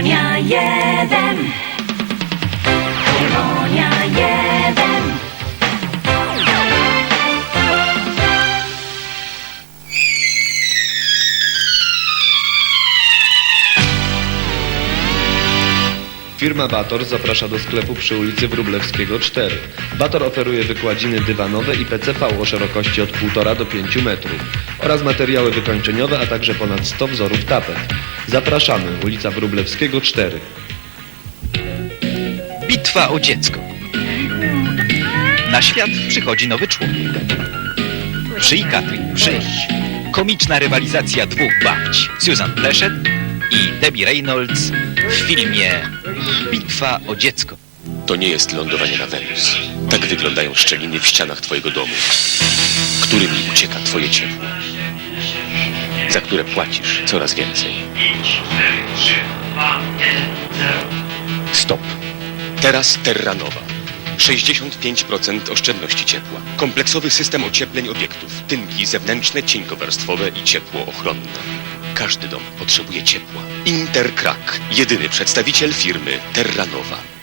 Piewonia jeden. Piewonia jeden. Firma Bator zaprasza do sklepu przy ulicy Wróblewskiego 4. Bator oferuje wykładziny dywanowe i PCV o szerokości od 1,5 do 5 metrów oraz materiały wykończeniowe, a także ponad 100 wzorów tapet. Zapraszamy, ulica Wróblewskiego 4. Bitwa o dziecko. Na świat przychodzi nowy człowiek. Przyj, Katrin, przyj. Komiczna rywalizacja dwóch babć, Susan Pleszet i Debbie Reynolds w filmie Bitwa o dziecko. To nie jest lądowanie na Wenus. Tak wyglądają szczeliny w ścianach twojego domu, którymi ucieka twoje ciepło, za które płacisz coraz więcej. Stop. Teraz Terranowa. 65% oszczędności ciepła. Kompleksowy system ociepleń obiektów. Tynki zewnętrzne, cienkowarstwowe i ciepło ochronne. Każdy dom potrzebuje ciepła. Intercrack. Jedyny przedstawiciel firmy Terranowa.